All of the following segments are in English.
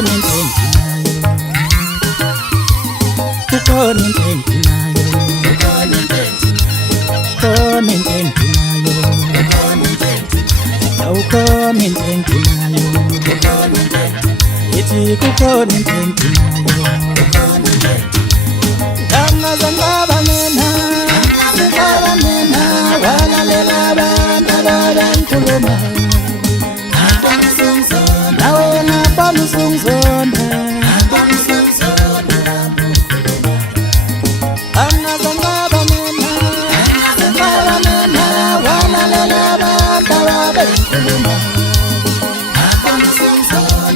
kukhona into enginayo, kukhona into enginayo, kukhona into enginayo, awukhona into enginayo, ithi kukhona into enginayo, angazangaba mina, angazangaba mina, walalela abantu ababengikhuluma, nawe ngaphambi usungizonda, angazangaba mina, angazangaba mina, walalela abantu ababengikhuluma,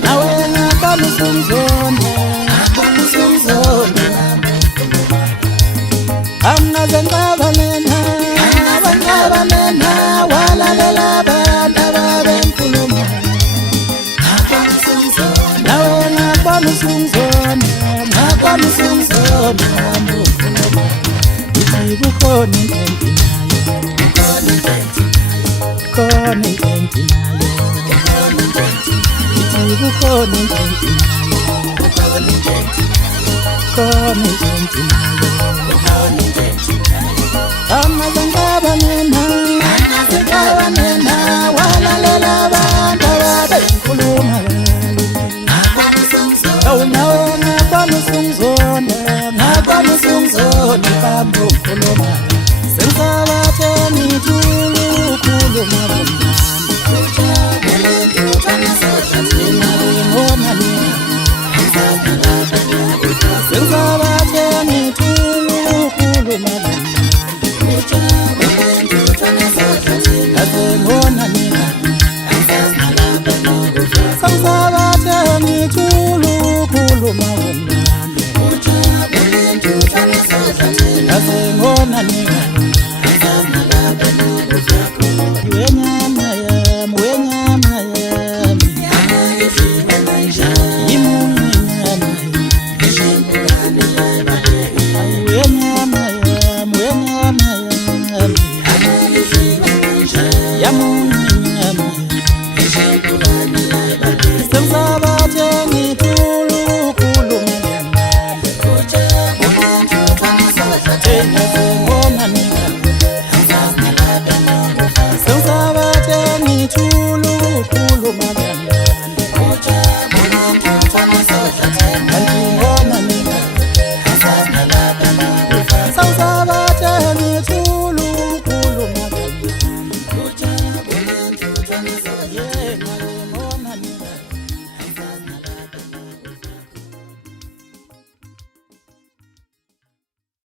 nawe ngaphambi usungizonda, angazangaba mina, angazangaba mina, walalela abantu ababengikhuluma, nawe ngaphambi usungizonda, ngaphambi usungizonda, ithi kukhona into enginayo, kukhona into enginayo, ithi kukhona into enginayo, kukhona into enginayo, angazangaba mina, angazangaba mina, walalela abantu ababengikhuluma, nawe ngaphambi usungizonda, ngaphambi usungizonda, ngaphambi ukhuluma, sengisabathe ngithule ukhuluma sengisabathe ngithule ukhuluma ngazengona mina, sengisabathe ngithule ukhuluma ngazengona mina.